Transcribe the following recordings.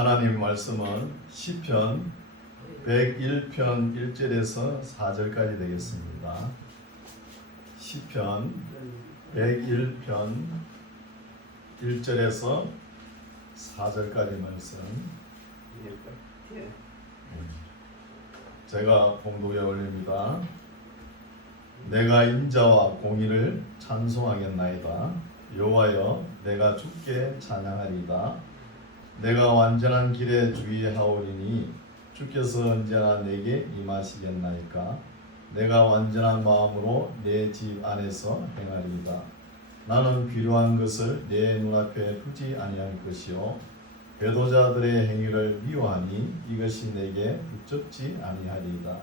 하나님 말씀은 시편 101편 1절에서 4절까지 되겠습니다. 시편 101편 1절에서 4절까지 말씀. 제가 봉독에 올립니다. 내가 인자와 공의를 찬송하겠나이다. 여호와여, 내가 주께 찬양하리이다. 내가 완전한 길에 주의하오리니 주께서 언제나 내게 임하시겠나이까. 내가 완전한 마음으로 내 집 안에서 행하리이다. 나는 필요한 것을 내 눈앞에 두지 아니할 것이요 배도자들의 행위를 미워하니 이것이 내게 붙잡지 아니하리이다.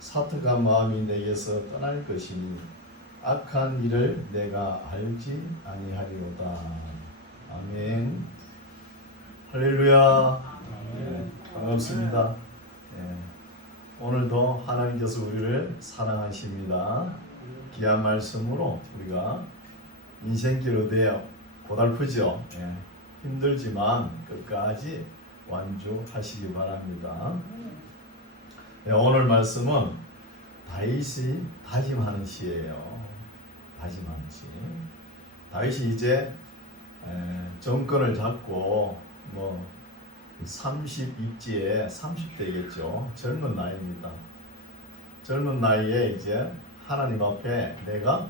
사특한 마음이 내게서 떠날 것이니 악한 일을 내가 알지 아니하리로다. 아멘. 할렐루야. 반갑습니다. 오늘도 하나님께서 우리를 사랑하십니다. 귀한 말씀으로 우리가 인생길 어때요? 고달프죠? 힘들지만 끝까지 완주하시기 바랍니다. 오늘 말씀은 다윗이 다짐하는 시예요. 다짐하는 시. 다윗이 이제 정권을 잡고 30입지에 30대겠죠. 젊은 나이입니다. 젊은 나이에 이제 하나님 앞에 내가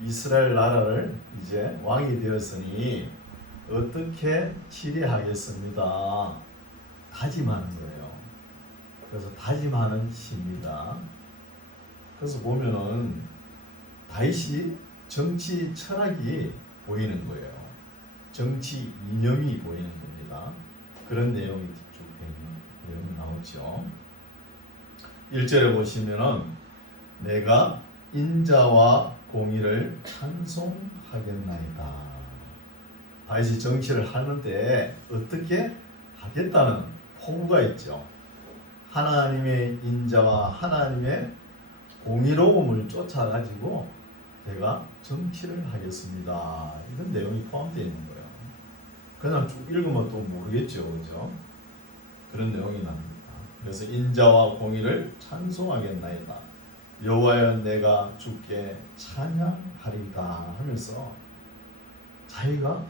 이스라엘 나라를 이제 왕이 되었으니 어떻게 치리하겠습니다. 다짐하는 거예요. 그래서 다짐하는 시입니다. 그래서 보면은 다윗이 정치 철학이 보이는 거예요. 정치 이념이 보이는 겁니다. 그런 내용이 쭉 내용이 나오죠. 1절에 보시면은 내가 인자와 공의를 찬송하겠나이다. 다윗이 정치를 하는데 어떻게 하겠다는 포부가 있죠. 하나님의 인자와 하나님의 공의로움을 쫓아가지고 내가 정치를 하겠습니다. 이런 내용이 포함되어 있는 거예요. 그냥 쭉 읽으면 또 모르겠죠, 그죠? 그런 내용이 납니다. 그래서 인자와 공의를 찬송하겠나이다. 여호와여, 내가 주께 찬양하리이다 하면서 자기가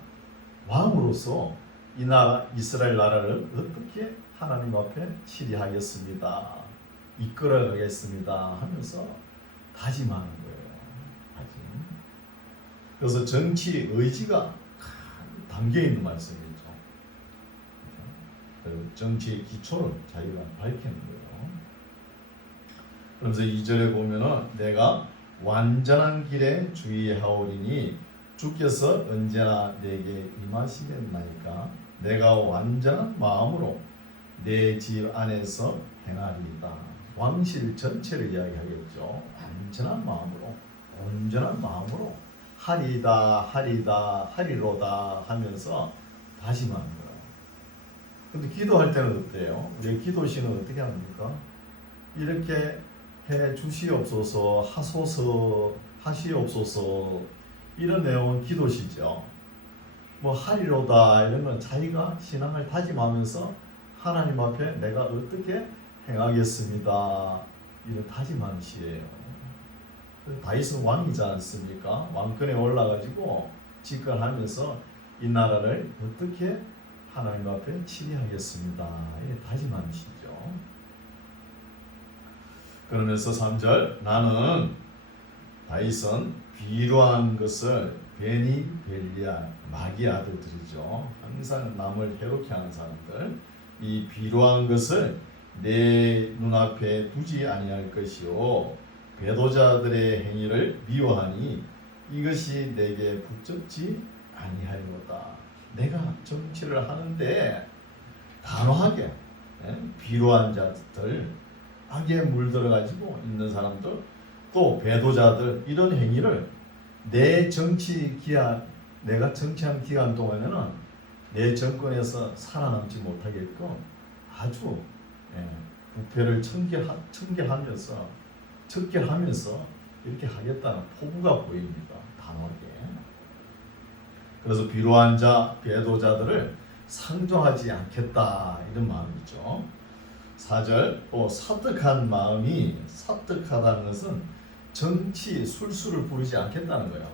왕으로서 이 나라 이스라엘 나라를 어떻게 하나님 앞에 치리하겠습니다. 이끌어가겠습니다 하면서 다짐하는 거예요. 다짐. 그래서 정치 의지가 담겨 있는 말씀이죠. 정치의 기초를 자기가 밝히는 거예요. 그러면서 2절에 보면은 내가 완전한 길에 주의하오리니 주께서 언제나 내게 임하시겠나이까. 내가 완전한 마음으로 내 집 안에서 행하리이다. 왕실 전체를 이야기하겠죠. 완전한 마음으로, 온전한 마음으로 하리다, 하리다, 하리로다 하면서 다짐하는 거예요. 근데 기도할 때는 어때요? 우리 기도시는 어떻게 합니까? 이렇게 해 주시옵소서, 하소서, 하시옵소서, 이런 내용은 기도시죠. 하리로다 이런 건 자기가 신앙을 다짐하면서 하나님 앞에 내가 어떻게 행하겠습니다. 이런 다짐하는 시예요. 다윗은 왕이지 않습니까? 왕권에 올라가지고 집권하면서 이 나라를 어떻게 하나님 앞에 치리하겠습니다. 이게 다짐하는 시죠. 그러면서 3절 나는 다윗은 비루한 것을 베니 벨리아 마귀 아들들이죠. 항상 남을 해롭게 하는 사람들. 이 비루한 것을 내 눈앞에 두지 아니할 것이요 배도자들의 행위를 미워하니 이것이 내게 붙잡지 아니하리로다. 내가 정치를 하는데 단호하게 비루한 자들, 악에 물들어가지고 있는 사람들, 또 배도자들, 이런 행위를 내 정치 기한, 내가 정치한 기간 동안에는 내 정권에서 살아남지 못하게끔 아주 부패를 청결하면서 이렇게 하겠다는 포부가 보입니다. 단호하게. 그래서 비루한 자, 배도자들을 상종하지 않겠다 이런 마음이죠. 4절 또 사특한 마음이 사특하다는 것은 정치 술수를 부리지 않겠다는 거예요.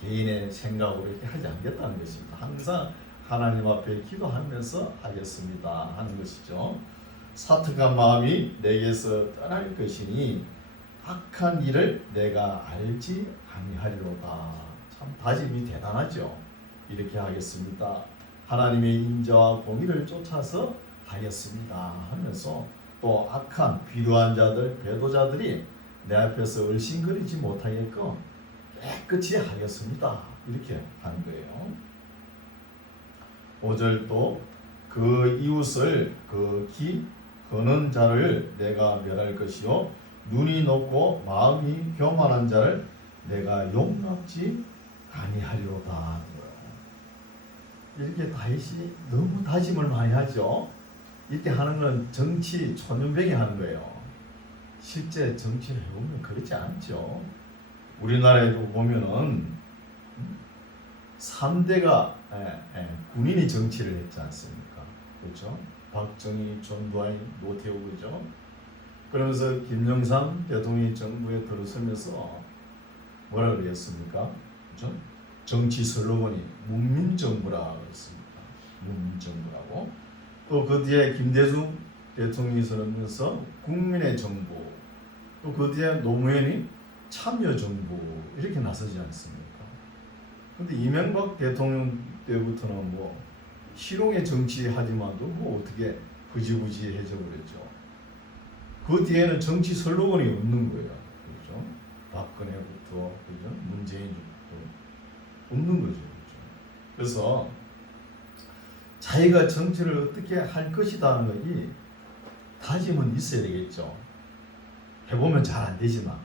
개인의 생각으로 이렇게 하지 않겠다는 것입니다. 항상 하나님 앞에 기도하면서 하겠습니다 하는 것이죠. 사특한 마음이 내게서 떠날 것이니 악한 일을 내가 알지 아니하리로다. 참 다짐이 대단하죠. 이렇게 하겠습니다. 하나님의 인자와 공의를 쫓아서 하겠습니다 하면서 또 악한 비루한 자들 배도자들이 내 앞에서 얼씬거리지 못하게끔 깨끗이 하겠습니다 이렇게 하는 거예요. 5절도 그 이웃을 극히 거는 자를 내가 멸할 것이요 눈이 높고 마음이 교만한 자를 내가 용납지 아니하리로다. 이렇게 다윗이 너무 다짐을 많이 하죠. 이렇게 하는 건 정치 초년병이 하는 거예요. 실제 정치를 해보면 그렇지 않죠. 우리나라에도 보면은 3대가 군인이 정치를 했지 않습니까? 그렇죠? 박정희, 전두환, 노태우 그죠? 그러면서 김영삼 대통령이 정부에 들어서면서 뭐라 그랬습니까? 그렇죠? 정치 슬로건이 문민정부라고 했습니다. 문민정부라고. 또 그 뒤에 김대중 대통령이 서면서 국민의 정부. 또 그 뒤에 노무현이 참여정부 이렇게 나서지 않습니까? 근데 이명박 대통령 때부터는 뭐 실용의 정치 하지만도 뭐 어떻게 흐지부지해져 버렸죠. 그 뒤에는 정치 슬로건이 없는 거예요. 그렇죠? 박근혜부터 그죠? 문재인부터 없는 거죠. 그렇죠? 그래서 자기가 정치를 어떻게 할 것이다 하는 것이 다짐은 있어야 되겠죠. 해보면 잘 안 되지만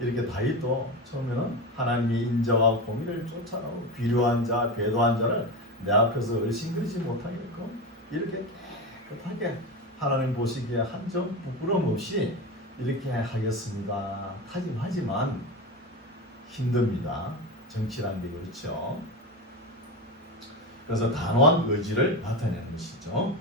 이렇게 다윗도 처음에는 하나님의 인자와 공의를 쫓아가고 비료한 자, 배도한 자를 내 앞에서 얼씬거리지 못하게끔 이렇게 깨끗하게 하나님 보시기에 한 점 부끄러움 없이 이렇게 하겠습니다. 다짐하지만 힘듭니다. 정치라는 게 그렇죠. 그래서 단호한 의지를 나타내는 것이죠.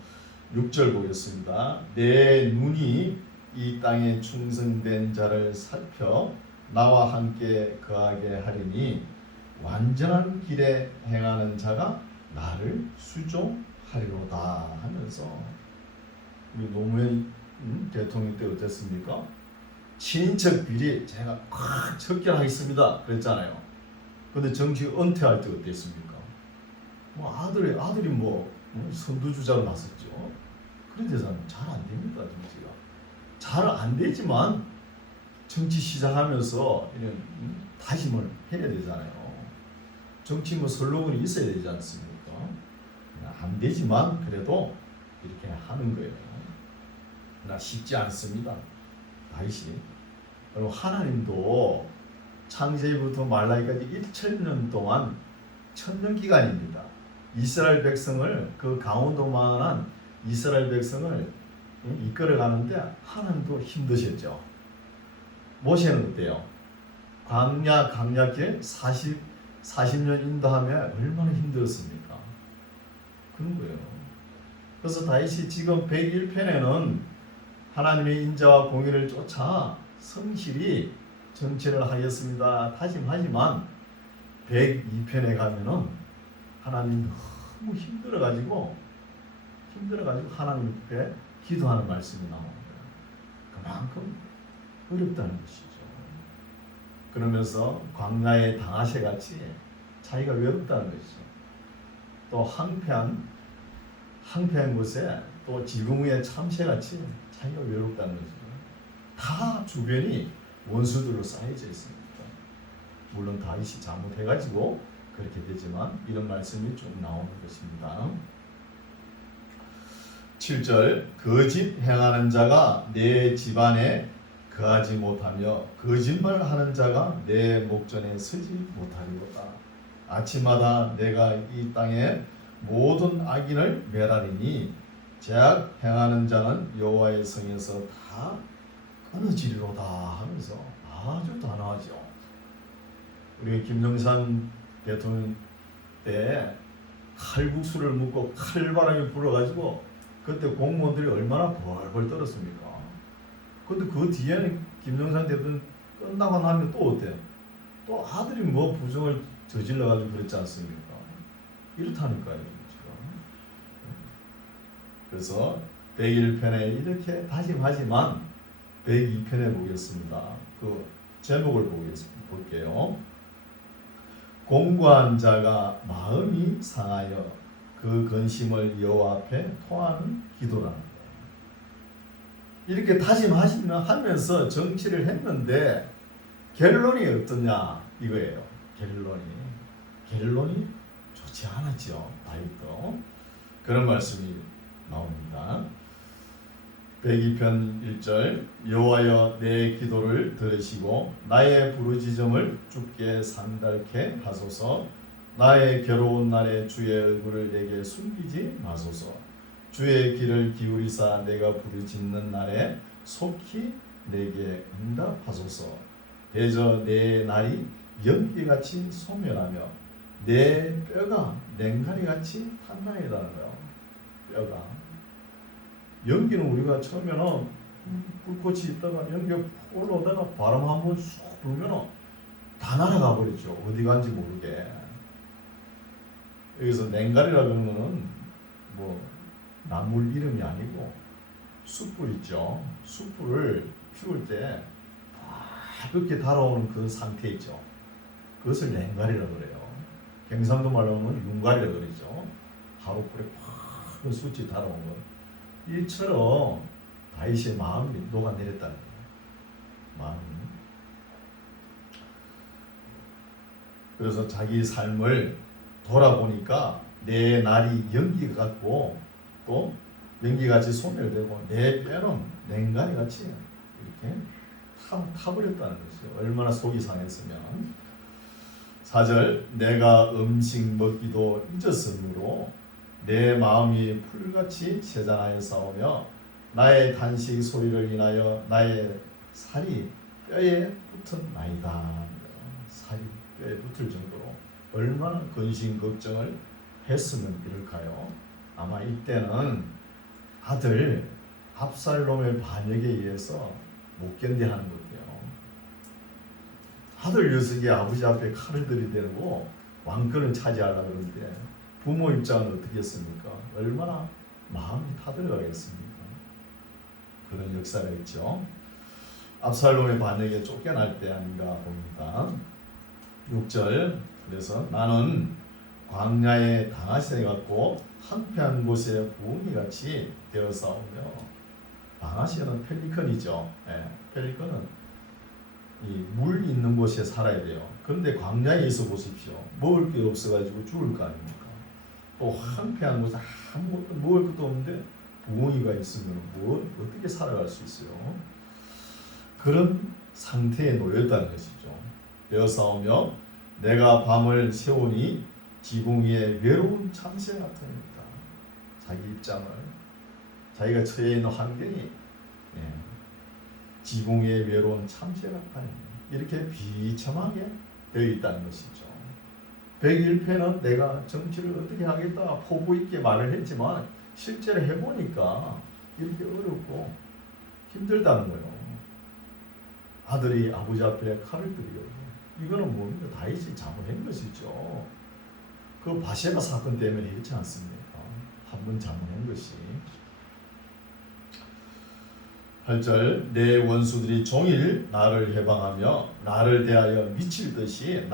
6절 보겠습니다. 내 눈이 이 땅에 충성된 자를 살펴 나와 함께 거하게 하리니 완전한 길에 행하는 자가 나를 수종하리로다 하면서 우리 노무현 대통령 때 어땠습니까? 친인척 비리 제가 확 척결하겠습니다 그랬잖아요. 근데 정치 은퇴할 때 어땠습니까? 뭐 아들이 뭐 선두주자로 나섰죠. 그런데 잘 안 됩니다. 정치가 잘 안 되지만 정치 시작하면서 이런 다짐을 해야 되잖아요. 정치 뭐 슬로건이 있어야 되지 않습니까? 안 되지만 그래도 이렇게 하는 거예요. 그러나 쉽지 않습니다. 다윗이. 그리고 하나님도 창세기부터 말라기까지 1,000년 동안 천년 기간입니다. 이스라엘 백성을 그 강원도만한 이스라엘 백성을 이끌어 가는데 하나님도 힘드셨죠. 모세는 어때요? 광야 강약에 40년 인도하면 얼마나 힘들었습니까? 그런 거예요. 그래서 다윗이 지금 101편에는 하나님의 인자와 공의를 쫓아 성실히 정치를 하겠습니다 다짐하지만 102편에 가면은 하나님 너무 힘들어가지고 하나님 앞에 기도하는 말씀이 나옵니다. 그만큼 어렵다는 것이죠. 그러면서 광야의 당아새같이 자기가 외롭다는 것이죠. 또 항폐한 곳에 또 지붕 위에 참새같이 자기가 외롭다는 것이죠. 다 주변이 원수들로 쌓여져 있습니다. 물론 다윗이 잘못해가지고 그렇게 되지만 이런 말씀이 좀 나오는 것입니다. 7절 거짓 행하는 자가 내 집안에 거하지 못하며 거짓말하는 자가 내 목전에 서지 못하리로다. 아침마다 내가 이 땅에 모든 악인을 멸하리니 죄악 행하는 자는 여호와의 성에서 다 끊어지리로다 하면서 아주 단호하죠. 우리 김영삼 대통령 때 칼국수를 먹고 칼바람이 불어가지고 그때 공무원들이 얼마나 벌벌 떨었습니까? 근데 그 뒤에는 김정삼 대통령 끝나고 나면 또 어때? 또 아들이 뭐 부정을 저질러가지고 그랬지 않습니까? 이렇다니까요 지금. 그래서 101편에 이렇게 다짐하지만 102편에 보겠습니다. 그 제목을 볼게요. 공고한 자가 마음이 상하여 그 근심을 여호와 앞에 토하는 기도라는 거예요. 이렇게 다짐하면서 정치를 했는데 결론이 어떠냐 이거예요. 결론이 좋지 않았죠. 다윗도 그런 말씀이 나옵니다. 102편 1절 여호와여 내 기도를 들으시고 나의 부르짖음을 주께 상달케 하소서. 나의 괴로운 날에 주의 얼굴을 내게 숨기지 마소서. 주의 귀를 기울이사 내가 부르짖는 날에 속히 내게 응답하소서. 대저 내 날이 연기같이 소멸하며 내 뼈가 냉가리같이 탄나이다는 거예요. 뼈가 연기는 우리가 처음에는 불꽃이 있다가 연기가 올라오다가 바람 한번 쑥 불면 다 날아가 버리죠. 어디 간지 모르게. 여기서 냉가리라 그러는 거는 뭐 나물 이름이 아니고 숯불 있죠. 숯불을 피울 때 가볍게 달아오는 그 상태 있죠. 그것을 냉가리라 그래요. 경상도 말로 하면 윤가리라 그러죠. 바로 불에 팍 숯이 달아온 거. 이처럼 다윗의 마음이 녹아내렸다는 거예요. 마음이. 그래서 자기 삶을 돌아보니까 내 날이 연기 같고 또 연기같이 소멸되고 내 뼈는 냉가리같이 이렇게 타버렸다는 것이죠. 얼마나 속이 상했으면. 4절 내가 음식 먹기도 잊었으므로 내 마음이 풀같이 세잔하여 싸우며 나의 단식 소리를 인하여 나의 살이 뼈에 붙은 나이다. 살이 뼈에 붙을 정도로 얼마나 근심 걱정을 했으면 이럴까요? 아마 이때는 아들 압살롬의 반역에 의해서 못 견디하는 것 같아요. 아들 녀석이 아버지 앞에 칼을 들이대고 왕권을 차지하려고 그러는데 부모 입장은 어떻게 했습니까? 얼마나 마음이 타들어가겠습니까? 그런 역사가 있죠. 압살롬의 반역에 쫓겨날 때 아닌가 봅니다. 6절 그래서 나는 광야에 당하시에 갖고 한패한 곳에 부흥이같이 되어싸우며 당하시는 펠리컨이죠. 펠리컨은 이 물 있는 곳에 살아야 돼요. 그런데 광야에 있어 보십시오. 먹을 게 없어가지고 죽을 거 아닙니까? 또 한패한 곳에 아무것도 먹을 것도 없는데 부엉이가 있으면 어떻게 살아갈 수 있어요? 그런 상태에 놓였다는 것이죠. 되어싸우며 내가 밤을 세우니 지붕 위에 외로운 참새 같으니까 자기 입장을 자기가 처해 있는 환경이 지붕 위에 외로운 참새 같다 이렇게 비참하게 되어 있다는 것이죠. 101편은 내가 정치를 어떻게 하겠다 포부 있게 말을 했지만 실제로 해보니까 이렇게 어렵고 힘들다는 거예요. 아들이 아버지 앞에 칼을 들이고 이거는 뭡니까? 다윗이 잘못한 것이죠. 그 바세바 사건 때문에 그렇지 않습니까? 한 번 잘못한 것이. 8절 내 원수들이 종일 나를 해방하며 나를 대하여 미칠 듯이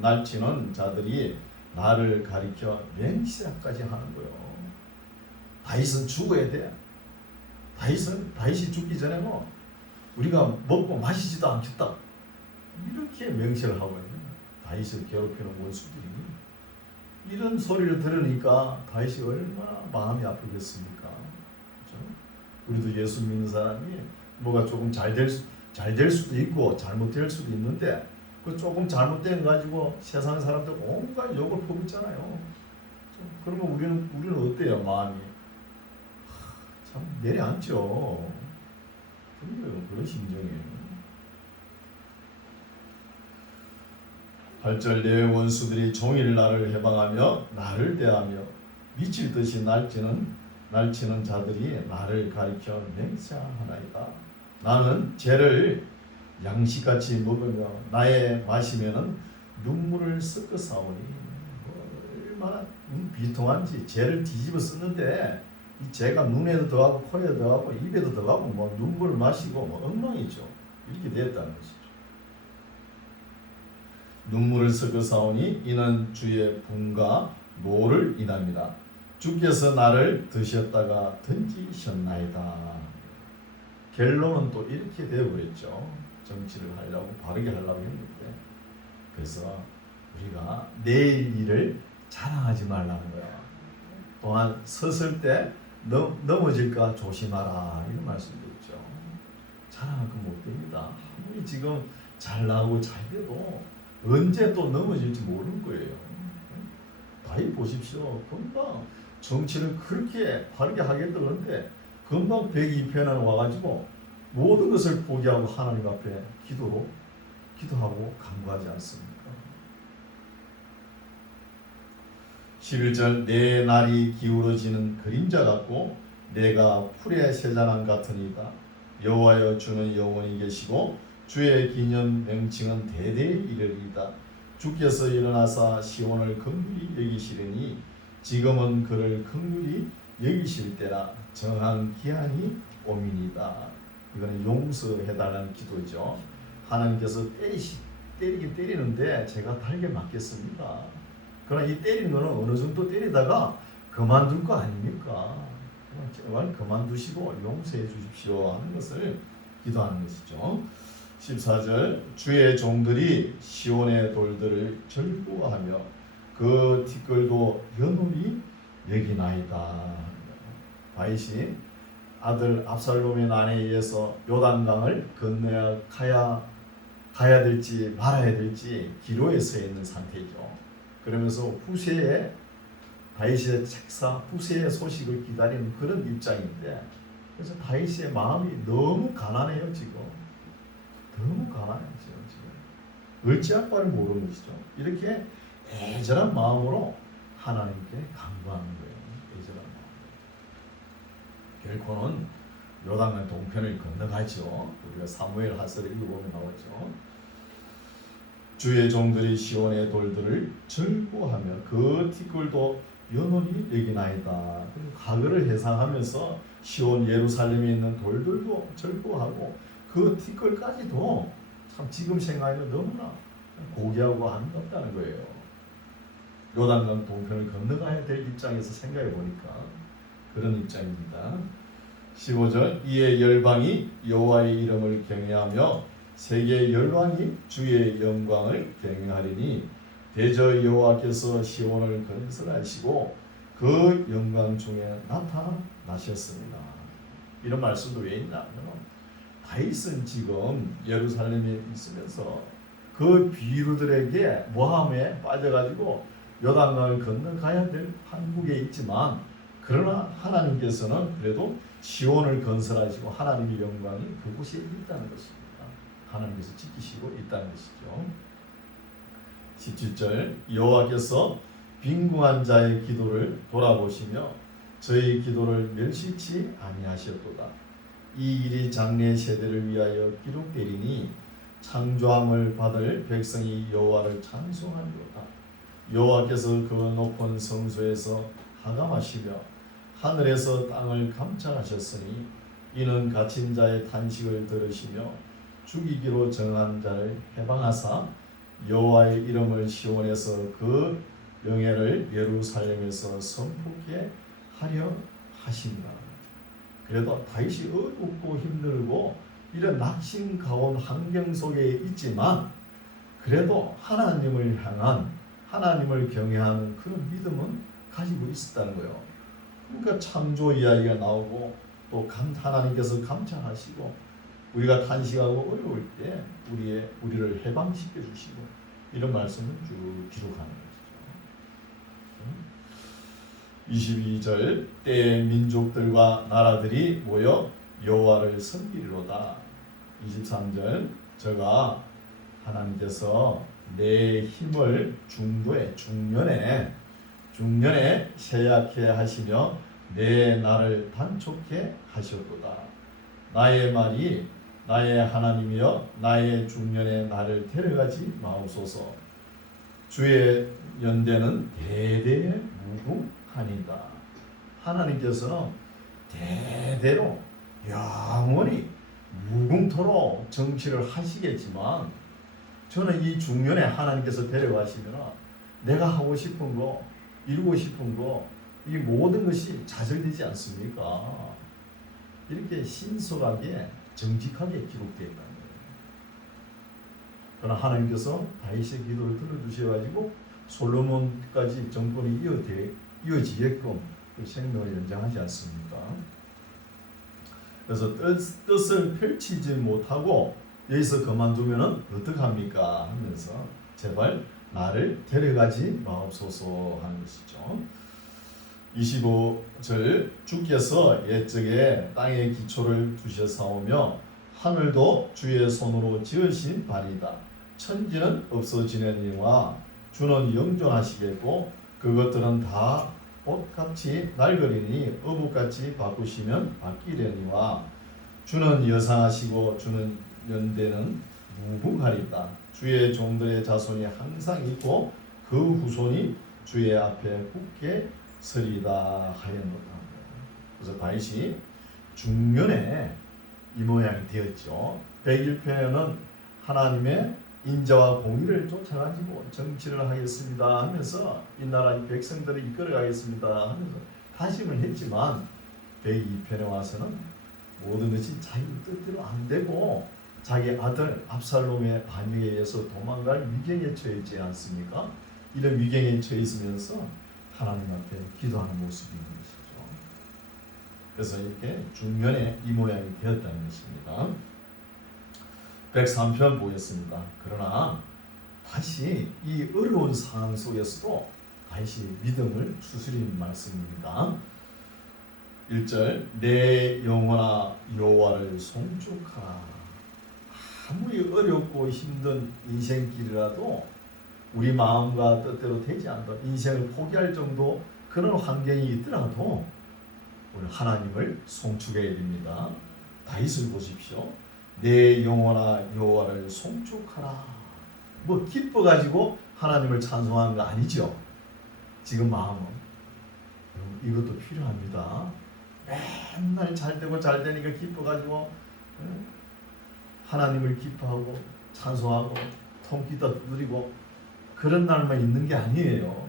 날치는 자들이 나를 가리켜 맹세까지 하는 거예요. 다윗은 죽어야 돼. 다윗이 죽기 전에 뭐 우리가 먹고 마시지도 않겠다 이렇게 맹세를 하고 있는 다윗을 괴롭히는 원수들이 이런 소리를 들으니까 다윗이 얼마나 마음이 아프겠습니까? 그렇죠? 우리도 예수 믿는 사람이 뭐가 조금 잘 될 수도 있고 잘못될 수도 있는데 그 조금 잘못된 가지고 세상 사람들 온갖 욕을 퍼붓잖아요. 그러면 우리는 어때요? 마음이 참 내려앉죠. 그런 심정이에요. 8절 내 원수들이 종일 나를 해방하며 나를 대하며 미칠 듯이 날치는 자들이 나를 가리켜 맹세하나이다. 나는 죄를 양식같이 먹으며 나의 마시면은 눈물을 섞어 싸우니 얼마나 비통한지. 죄를 뒤집어 쓰는데 이 죄가 눈에도 들어가고 코에도 들어가고 입에도 들어가고 뭐 눈물을 마시고 뭐 엉망이죠. 이렇게 됐다는 것이죠. 눈물을 섞어 싸우니 이는 주의 분과 노를 인합니다. 주께서 나를 드셨다가 던지셨나이다. 결론은 또 이렇게 되어버렸죠. 정치를 하려고 바르게 하려고 했는데. 그래서 우리가 내일 일을 자랑하지 말라는 거야. 또한 섰을 때 넘어질까 조심하라 이런 말씀도 있죠. 자랑할 건 못 됩니다. 아무리 지금 잘 나오고 잘 돼도 언제 또 넘어질지 모르는 거예요. 다이 보십시오. 금방 정치를 그렇게 바르게 하겠다 그러는데 금방 102편에 와가지고 모든 것을 포기하고 하나님 앞에 기도하고 간구하지 않습니까? 11절 내 날이 기울어지는 그림자 같고 내가 풀의 새자랑 같으니까 여호와여 주는 영원히 계시고 주의 기념 명칭은 대대에 이르리이다. 주께서 일어나사 시온을 긍휼히 여기시려니 지금은 그를 긍휼히 여기실 때라. 정한 기한이 오민이다. 이거는 용서해달라는 기도죠. 하나님께서 때리긴 때리는데 제가 달게 맞겠습니다. 그러나 이 때리는 거는 어느 정도 때리다가 그만둘 거 아닙니까? 제발 그만두시고 용서해 주십시오 하는 것을 기도하는 것이죠. 14절 주의 종들이 시온의 돌들을 즐거워하며 그 티끌도 연홀히 여기나이다. 다윗이 아들 압살롬의 난에 의해서 요단강을 건너야 가야 될지 말아야 될지 기로에 서 있는 상태죠. 그러면서 후세에 다윗의 책사 후세의 소식을 기다리는 그런 입장인데, 그래서 다윗의 마음이 너무 가난해요. 지금 너무 가난해요. 지금 어찌할 바를 모르는 것이죠. 이렇게 애절한 마음으로 하나님께 간구하는 거예요. 애절한 마음. 결코는 요단강 동편을 건너가죠. 우리가 사무엘 하서를 읽어보면 나오죠. 주의 종들이 시온의 돌들을 즐거워하며 그 티끌도 연원히 여기나이다. 과거를 회상하면서 시온 예루살렘에 있는 돌들도 즐거워하고 그 티끌까지도 참 지금 생각하면 너무나 고귀하고 아름답다는 거예요. 요단강 동편을 건너가야 될 입장에서 생각해 보니까 그런 입장입니다. 15절 이에 열방이 여호와의 이름을 경외하며 세계 열방이 주의 영광을 경외하리니 대저 여호와께서 시온을 건설하시고 그 영광 중에 나타나셨습니다. 이런 말씀도 왜 있냐면 다윗은 지금 예루살렘에 있으면서 그 비루들에게 모함에 빠져가지고 요단강을 건너가야 될 한국에 있지만, 그러나 하나님께서는 그래도 시온을 건설하시고 하나님의 영광이 그곳에 있다는 것입니다. 하나님께서 지키시고 있다는 것이죠. 17절 여호와께서 빈궁한 자의 기도를 돌아보시며 저희 기도를 멸시치 아니하셨도다. 이 일이 장래 세대를 위하여 기록되리니 창조함을 받을 백성이 여호와를 찬송하리로다. 여호와께서 그 높은 성소에서 하감하시며 하늘에서 땅을 감찰하셨으니 이는 갇힌 자의 탄식을 들으시며 죽이기로 정한 자를 해방하사 여호와의 이름을 시온에서 그 명예를 예루살렘에서 선포케 하려 하신다. 그래도 다윗이 어둡고 힘들고 이런 낙심 가운 환경 속에 있지만 그래도 하나님을 향한 하나님을 경외하는 그런 믿음은 가지고 있었다는 거예요. 그러니까 창조 이야기가 나오고 또 하나님께서 감찰하시고 우리가 탄식하고 어려울 때 우리를 해방시켜 주시고 이런 말씀을 쭉 기록하는 것이죠. 22절 때의 민족들과 나라들이 모여 여호와를 섬기리로다. 23절 저가 하나님께서 내 힘을 중년에 쇠약해 하시며 내 날을 단촉해 하셨도다. 나의 말이 나의 하나님이여 나의 중년에 나를 데려가지 마옵소서. 주의 연대는 대대에 무궁하니이다. 하나님께서는 대대로 영원히 무궁토록 정치를 하시겠지만 저는 이 중년에 하나님께서 데려가시면 내가 하고 싶은 거, 이루고 싶은 거, 이 모든 것이 좌절되지 않습니까? 이렇게 신속하게 정직하게 기록되어 있다는 거예요. 그러나 하나님께서 다윗의 기도를 들어주셔가지고 솔로몬까지 정권이 이어지게끔 그 생명을 연장하지 않습니까? 그래서 뜻을 펼치지 못하고 여기서 그만두면 어떡합니까? 하면서 제발 나를 데려가지 마옵소서 하는 것이죠. 25절 주께서 옛적에 땅의 기초를 두셔사오며 하늘도 주의 손으로 지으신 바리다. 천지는 없어지느니와 주는 영존하시겠고 그것들은 다 옷같이 낡으리니 어묵같이 바꾸시면 바뀌려니와 주는 여상하시고 주는 연대는 무궁하리다. 주의 종들의 자손이 항상 있고 그 후손이 주의 앞에 굳게 서리다 하였노라. 그래서 다윗이 중년에 이 모양이 되었죠. 101편에는 하나님의 인자와 공의를 쫓아가지고 정치를 하겠습니다 하면서 이 나라 백성들을 이끌어가겠습니다 하면서 다짐을 했지만 102편에 와서는 모든 것이 자기 뜻대로 안 되고 자기 아들 압살롬의 반역에 의해서 도망갈 위경에 처해있지 않습니까? 이런 위경에 처해 있으면서 하나님 앞에 기도하는 모습이 있는 것이죠. 그래서 이렇게 중년에 이 모양이 되었다는 것입니다. 103편 보겠습니다. 그러나 다시 이 어려운 상황 속에서도 다시 믿음을 추스리는 말씀입니다. 1절 내 영혼아 여호와를 송축하라. 아무리 어렵고 힘든 인생길이라도 우리 마음과 뜻대로 되지 않던 인생을 포기할 정도 그런 환경이 있더라도 우리 하나님을 송축해야 됩니다. 다윗을 보십시오. 내 영혼아 여호와를 송축하라. 뭐 기뻐가지고 하나님을 찬송하는 거 아니죠. 지금 마음은 이것도 필요합니다. 맨날 잘 되고 잘 되니까 기뻐가지고 하나님을 기뻐하고 찬송하고 통기도 누리고 그런 날만 있는 게 아니에요.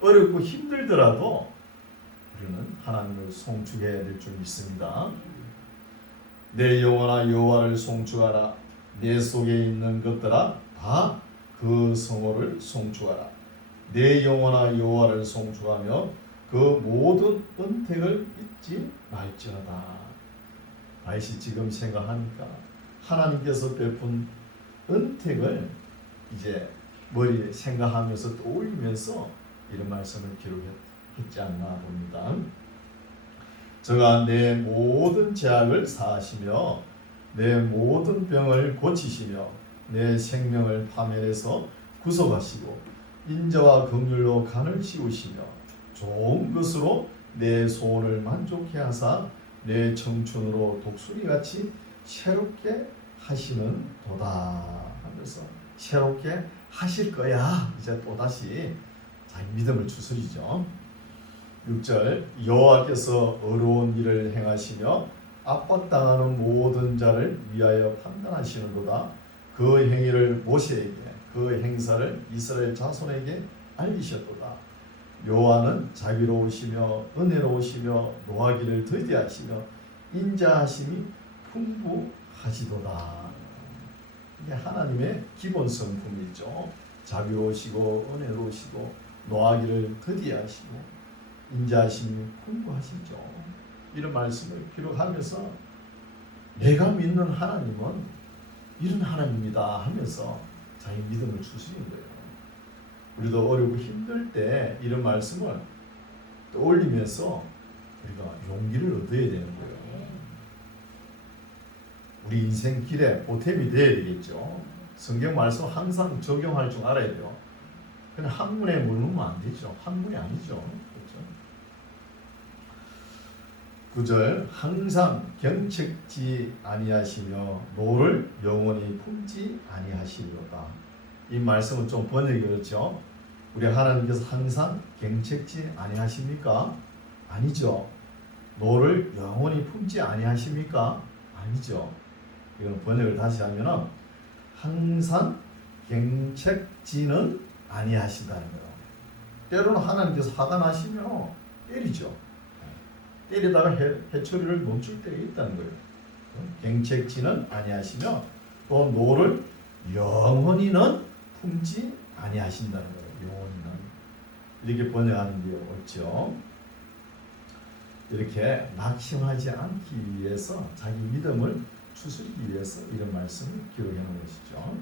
어렵고 힘들더라도 우리는 하나님을 송축해야 될 줄 믿습니다. 내 영혼아 여호와를 송축하라. 내 속에 있는 것들아 다 그 성호를 송축하라. 내 영혼아 여호와를 송축하며 그 모든 은택을 잊지 말지어다. 다시 지금 생각하니까 하나님께서 베푼 은택을 이제 머리에 생각하면서 떠올리면서 이런 말씀을 기록했지 않나 봅니다. 저가 내 모든 죄악을 사하시며 내 모든 병을 고치시며 내 생명을 파멸해서 구속하시고 인자와 긍휼로 간을 씌우시며 좋은 것으로 내 소원을 만족해 하사 내 청춘으로 독수리같이 새롭게 하시는 도다 하면서 새롭게 하실 거야. 이제 또다시 자기 믿음을 추스리죠. 6절 여호와께서 어려운 일을 행하시며 압박당하는 모든 자를 위하여 판단하시는도다. 그 행위를 모세에게 그 행사를 이스라엘 자손에게 알리셨도다. 여호와는 자비로우시며 은혜로우시며 노하기를 더디하시며 인자하심이 풍부하시도다. 이게 하나님의 기본 성품이죠. 자비로우시고 은혜로우시고 노하기를 더디하시고 인자하심이 풍부하시죠. 이런 말씀을 기록하면서 내가 믿는 하나님은 이런 하나님이다 하면서 자기 믿음을 추스리는 거예요. 우리도 어렵고 힘들 때 이런 말씀을 떠올리면서 우리가 용기를 얻어야 되는 거예요. 우리 인생 길에 보탬이 되어야 되겠죠. 성경 말씀 항상 적용할 줄 알아야 돼요. 그냥 한문에 머무르면 안 되죠. 한문이 아니죠. 그렇죠? 9절 항상 경책지 아니하시며 노를 영원히 품지 아니하시리로다. 이 말씀은 좀 번역이 그렇죠. 우리 하나님께서 항상 경책지 아니하십니까? 아니죠. 노를 영원히 품지 아니하십니까? 아니죠. 이건 번역을 다시 하면은 항상 경책지는 아니하신다는 거예요. 때로는 하나님께서 화가 나시면 때리죠. 때리다가 해처리를 멈출 때가 있다는 거예요. 경책지는 아니하시며 또 노를 영원히는 품지 아니하신다는 거예요. 영원히는 이렇게 번역하는 게 옳죠. 이렇게 낙심하지 않기 위해서 자기 믿음을 추스리기 위해서 이런 말씀을 기록해 놓은 것이죠.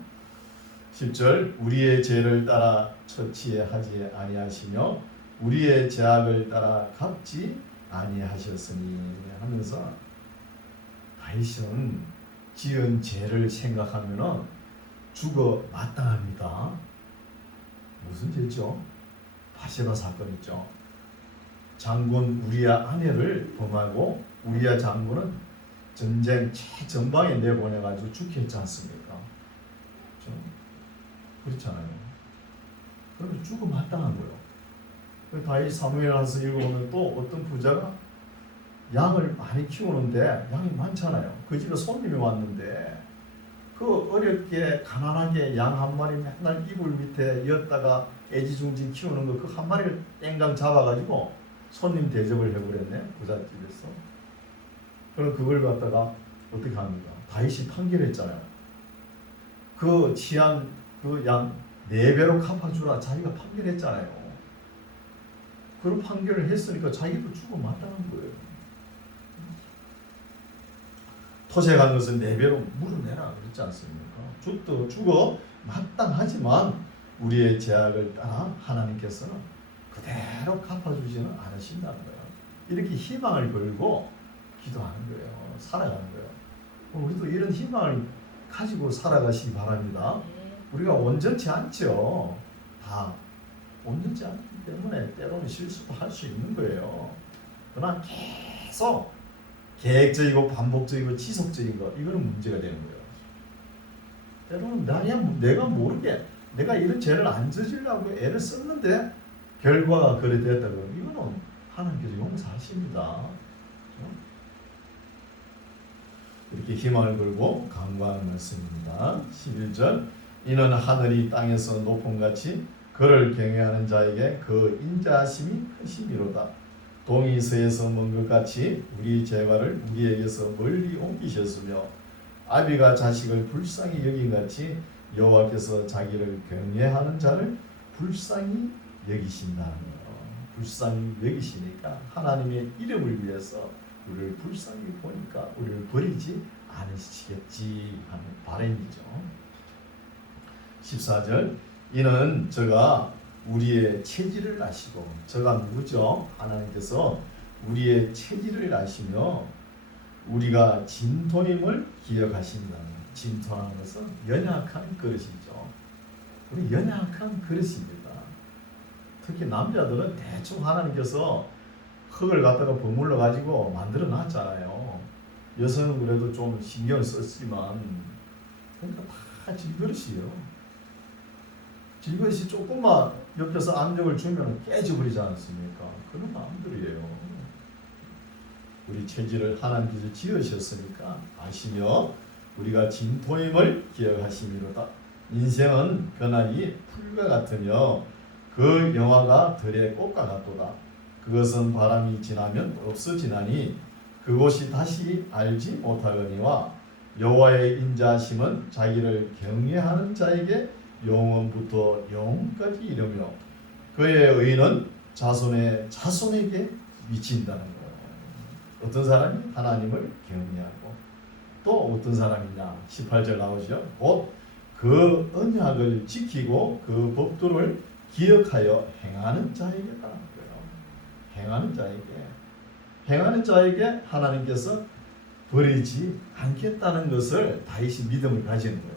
10절 우리의 죄를 따라 처치하지 아니하시며 우리의 죄악을 따라 갚지 아니하셨으니 하면서 다윗은 지은 죄를 생각하면은 죽어 마땅합니다. 무슨 죄죠? 바세바 사건이죠. 장군 우리야 아내를 범하고 우리야 장군은 전쟁 최전방에 내보내가지고 죽게 했지 않습니까? 그렇잖아요. 그러면 죽어 마땅한 거예요. 다윗 사무엘하서 읽어보면 또 어떤 부자가 양을 많이 키우는데 양이 많잖아요. 그 집에 손님이 왔는데 그 어렵게 가난하게 양 한 마리 맨날 이불 밑에 였다가 애지중지 키우는 거 그 한 마리를 땡강 잡아가지고 손님 대접을 해버렸네. 부잣집에서. 그럼 그걸 갖다가 어떻게 합니까? 다윗이 판결했잖아요. 그 치안 그 양 4배로 갚아주라 자기가 판결했잖아요. 그런 판결을 했으니까 자기도 죽어 마땅한 거예요. 토색한 것은 4배로 물어내라 그랬지 않습니까? 죽어 마땅하지만 우리의 죄악을 따라 하나님께서는 그대로 갚아주지는 않으신다는 거예요. 이렇게 희망을 걸고 기도하는 거예요. 살아가는 거예요. 우리도 이런 희망을 가지고 살아가시기 바랍니다. 우리가 온전치 않죠. 다 온전치 않기 때문에 때로는 실수도 할 수 있는 거예요. 그러나 계속 계획적이고 반복적이고 지속적인 거 이거는 문제가 되는 거예요. 때로는 내가 모르게 내가 이런 죄를 안 저지르려고 애를 썼는데 결과가 그래 됐다고 이거는 하나님께서 용서하십니다. 이렇게 희망을 걸고 강구하는 말씀입니다. 11절 이는 하늘이 땅에서 높음같이 그를 경외하는 자에게 그 인자하심이 크심이로다. 동이 서에서 먼 것 같이 우리 재화를 우리에게서 멀리 옮기셨으며 아비가 자식을 불쌍히 여긴 같이 여호와께서 자기를 경외하는 자를 불쌍히 여기신다는 거예요. 불쌍히 여기시니까 하나님의 이름을 위해서 우리를 불쌍히 보니까 우리를 버리지 않으시겠지 하는 바람이죠. 14절 이는 저가 우리의 체질을 아시고 저가 누구죠? 하나님께서 우리의 체질을 아시며 우리가 진토임을 기억하신다는 진토라는 것은 연약한 그릇이죠. 우리 연약한 그릇입니다. 특히 남자들은 대충 하나님께서 흙을 갖다가 버물러 가지고 만들어 놨잖아요. 여성은 그래도 좀 신경을 썼지만 그러니까 다 질그릇이에요. 질그릇이 조금만 옆에서 압력을 주면 깨져버리지 않습니까? 그런 마음들이에요. 우리 체질을 하나님께서 지으셨으니까 아시며 우리가 진토임을 기억하심이로다. 인생은 그날이 풀과 같으며 그 영화가 들의 꽃과 같도다. 그것은 바람이 지나면 없어지나니 그곳이 다시 알지 못하거니와 여호와의 인자하심은 자기를 경외하는 자에게 영원부터 영원까지 이르며 그의 의는 자손에게 미친다는 거예요. 어떤 사람이 하나님을 경외하고 또 어떤 사람이냐 18절 나오죠. 곧 그 언약을 지키고 그 법도를 기억하여 행하는 자에게다. 행하는 자에게 하나님께서 버리지 않겠다는 것을 다윗이 믿음을 가지는 거예요.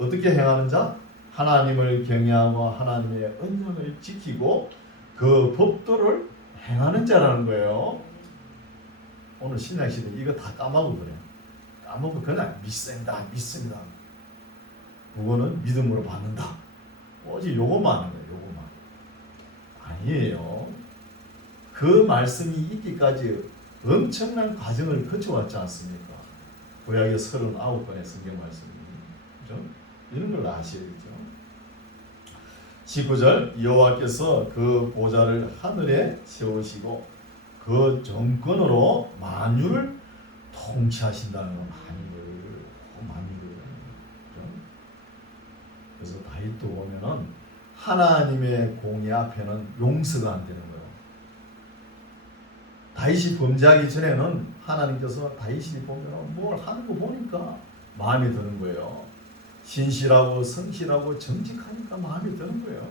어떻게 행하는 자? 하나님을 경외하고 하나님의 언약을 지키고 그 법도를 행하는 자라는 거예요. 오늘 신약시대 이거 다 까먹어 그래. 까먹고 그냥 믿습니다. 그거는 믿음으로 받는다. 오직 요것만 하는 거예요. 요것만. 아니에요. 그 말씀이 있기까지 엄청난 과정을 거쳐왔지 않습니까? 구약의 39권의 성경 말씀이. 그죠? 이런 걸 아셔야죠. 19절 여호와께서 그 보좌를 하늘에 세우시고 그 정권으로 만유를 통치하신다는 거. 만유를. 그래서 다윗도 보면은 하나님의 공의 앞에는 용서가 안 되는 거예요. 다윗이 범죄하기 전에는 하나님께서 다윗이 보면 뭘 하는 거 보니까 마음에 드는 거예요. 신실하고 성실하고 정직하니까 마음에 드는 거예요.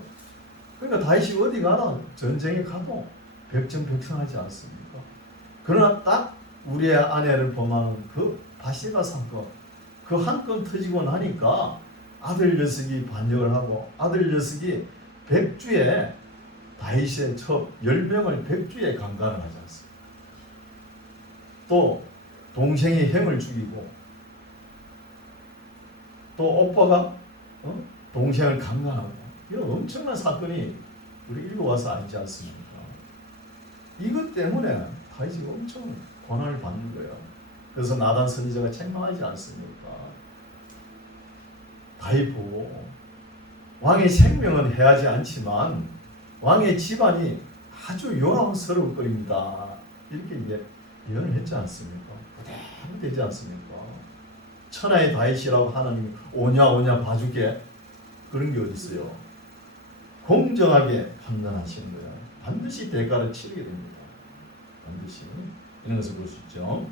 그러니까 다윗이 어디 가나 전쟁에 가도 백전백승하지 않습니까? 그러나 딱 우리의 아내를 범하는 그 바시바 사건, 그 한 건 터지고 나니까 아들 녀석이 반역을 하고 아들 녀석이 백주에 다윗의 첩 10명을 백주에 강간을 하지 않습니까? 또 동생이 형을 죽이고 또 오빠가 동생을 강간하고 이런 엄청난 사건이 우리 읽어와서 알지 않습니까? 이것 때문에 다윗이 엄청 고난을 받는 거예요. 그래서 나단 선지자가 책망하지 않습니까? 다윗 보고 왕의 생명은 해하지 않지만 왕의 집안이 아주 요란스러울 거립니다. 이렇게 예언을 했지 않습니까? 그대로 되지 않습니까? 천하의 다윗이라고 하나님이 오냐 봐줄게. 그런 게 어디 있어요? 공정하게 판단하시는 거예요. 반드시 대가를 치르게 됩니다. 반드시. 이런 것을 볼 수 있죠.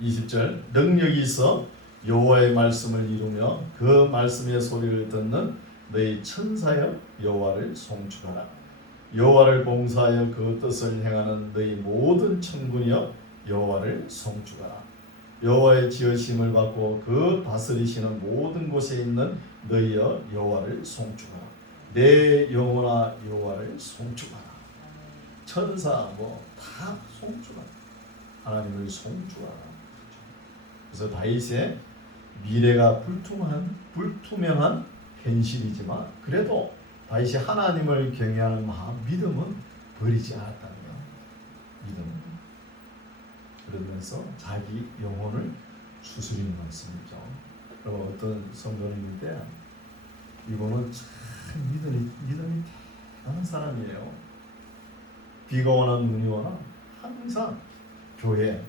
20절 능력이 있어 여호와의 말씀을 이루며 그 말씀의 소리를 듣는 너희 천사여 여호와를 송축하라. 여호와를 봉사하여 그 뜻을 행하는 너희 모든 천군이여 여호와를 송축하라. 여호와의 지으심을 받고 그 다스리시는 모든 곳에 있는 너희여 여호와를 송축하라. 내 영혼아 여호와를 송축하라. 천사 다 송축하라. 하나님을 송축하라. 그래서 다윗의 미래가 불투명한 현실이지만 그래도 다윗이 하나님을 경외하는 마음, 믿음은 버리지 않았다는 거. 믿음. 그러면서 자기 영혼을 추스리는 말씀이죠. 여러분 어떤 성도님인데 이거는 참 믿음이 대단한 사람이에요. 비가 오나 눈이 오나 항상 교회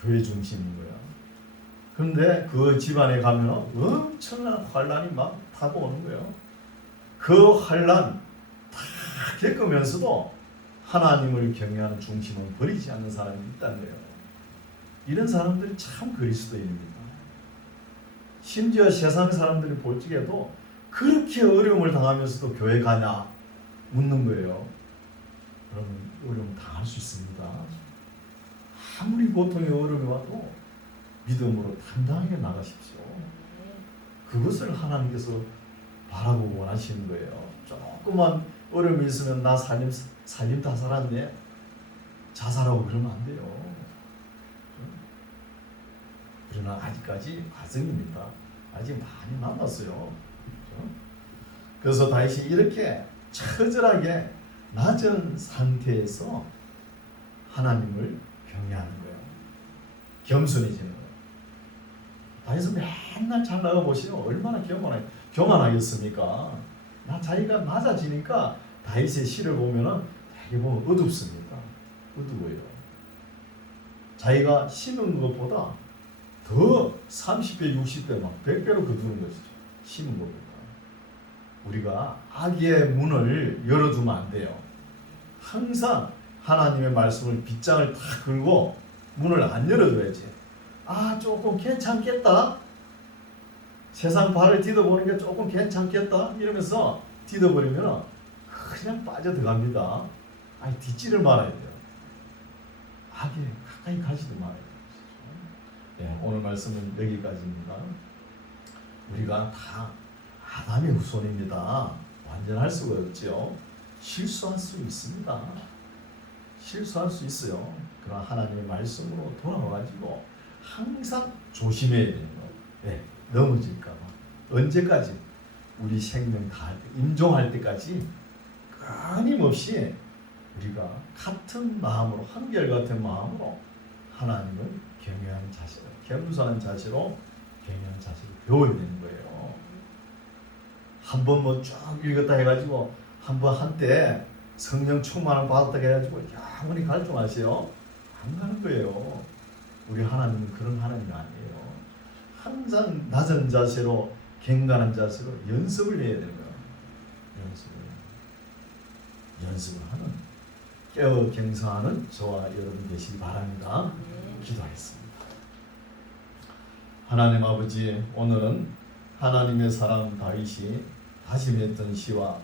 중심인 거야. 그런데 그 집안에 가면 엄청난 환란이 막 타고 오는 거예요. 그 환란 다 겪으면서도 하나님을 경외하는 중심은 버리지 않는 사람이 있다는 거예요. 이런 사람들이 참 그리스도인입니다. 심지어 세상 사람들이 볼 적에도 그렇게 어려움을 당하면서도 교회 가냐 묻는 거예요. 여러분 어려움 당할 수 있습니다. 아무리 고통의 어려움이 와도 믿음으로 당당하게 나가십시오. 그것을 하나님께서 바라고 원하시는 거예요. 조금만 어려움이 있으면 나 살림 다 살았네 자살하고 그러면 안 돼요. 그러나 아직까지 과정입니다. 아직 많이 남았어요. 그래서 다윗이 이렇게 처절하게 낮은 상태에서 하나님을 경외하는 거예요. 겸손해지는 거예요. 다윗은 맨날 잘 나가보시오. 얼마나 교만하겠습니까? 자기가 낮아지니까 다윗의 시를 보면은 되게 보면 어둡습니다. 어두워요. 자기가 심은 것보다 더 30배, 60배, 막 100배로 거두는 것이죠. 심은 것보다. 우리가 악의 문을 열어두면 안 돼요. 항상 하나님의 말씀을 빗장을 다 걸고 문을 안 열어줘야지. 조금 괜찮겠다. 세상 발을 디뎌보는 게 조금 괜찮겠다. 이러면서 디뎌버리면 그냥 빠져들어갑니다. 딛지를 말아야 돼요. 악에 가까이 가지도 말아야 돼요. 네, 오늘 말씀은 여기까지입니다. 우리가 다 아담의 후손입니다. 완전할 수가 없죠. 실수할 수 있습니다. 실수할 수 있어요. 그러나 하나님의 말씀으로 돌아와가지고 항상 조심해야 되는 거예요. 네, 넘어질까봐. 언제까지? 우리 생명 다할 때, 임종할 때까지 끊임없이 우리가 같은 마음으로, 한결같은 마음으로 하나님을 경외하는 자세로, 겸손한 자세로, 경외하는 자세로 배워야 되는 거예요. 한번 뭐 쭉 읽었다 해가지고 한번 한때 성령 충만을 받았다 해가지고 영원히 갈등하세요. 안 가는 거예요. 우리 하나님은 그런 하나님이 아니에요. 항상 낮은 자세로, 갱간한 자세로 연습을 해야 되는 거예요. 연습을 하는, 깨어 갱성하는 저와 여러분 되시기 바랍니다. 기도하겠습니다. 하나님 아버지, 오늘은 하나님의 사람 다윗이 다짐했던 시와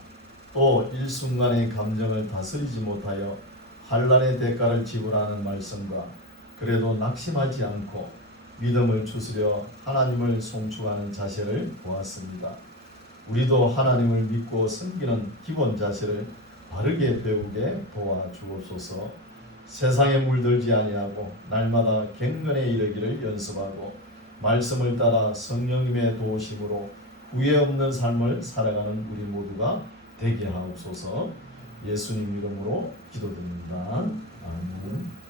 또 일순간의 감정을 다스리지 못하여 환난의 대가를 지불하는 말씀과 그래도 낙심하지 않고 믿음을 추스려 하나님을 송축하는 자세를 보았습니다. 우리도 하나님을 믿고 섬기는 기본 자세를 바르게 배우게 도와주옵소서. 세상에 물들지 아니하고 날마다 경건에 이르기를 연습하고 말씀을 따라 성령님의 도우심으로 후회 없는 삶을 살아가는 우리 모두가 되게 하옵소서. 예수님 이름으로 기도드립니다. 아멘.